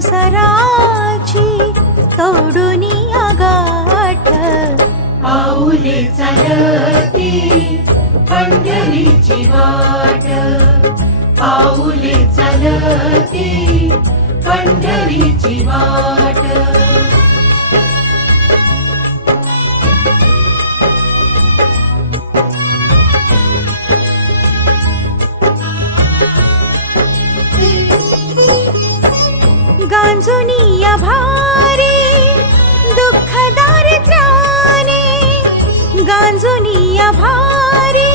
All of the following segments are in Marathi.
संसाराची तोडून गाठ पाऊले चालती पंढरीची वाट. पाऊले चालती पंढरीची वाट. गांजुनिया भारी दुःख दारिद्र्याने गांजुनी भारी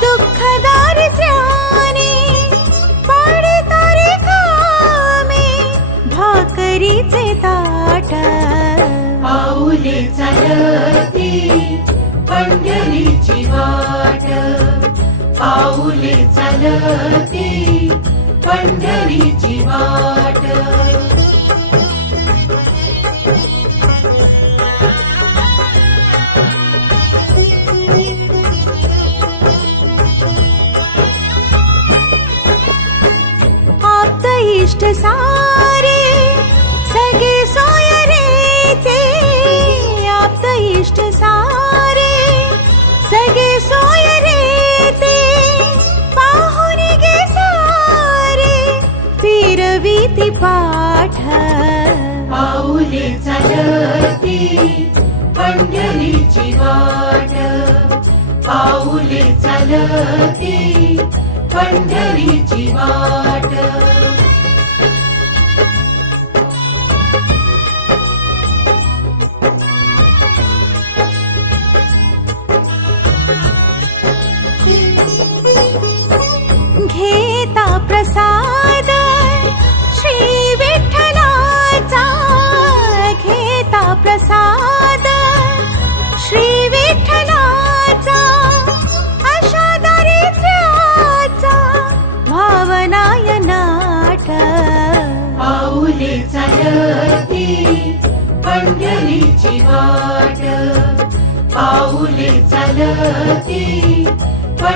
दुःख दारिद्र्याने पाडे तारे कामे भाकरीचे ताट. पाऊले चालती पंढरीची वाट. पाऊले चालती पंढरीची वाट. इष्ट सारे सगळे सोय ते आप्त इष्ट सारे सगे सोयरे ते पाहुणे गे सारे फिरवी ती पाठ. पाऊले चालती पंढरीची वाट. पाऊले चालती पंढरीची वाट. घेता प्रसाद. श्री विठ्ठलाचा घेता प्रसाद. श्री विठ्ठलाचा अशा दारिद्र्याचा भावनाय नाट. पाऊले चालती पंढरीची वाट. पाऊले चालती मन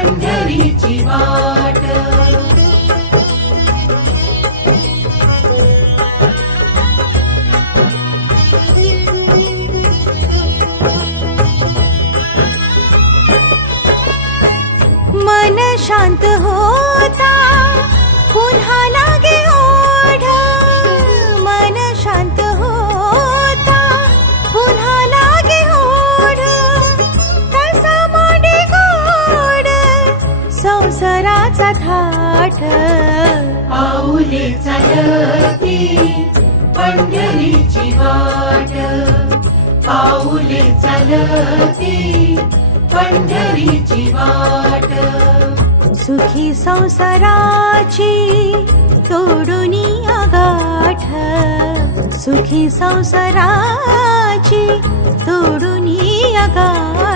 शांत होता थाट पाऊले चालती पंढरीची वाट. पाऊले चालती पंढरीची वाट. सुखी संसाराची तोडून गाठ. सुखी संसाराची तोडून गाठ.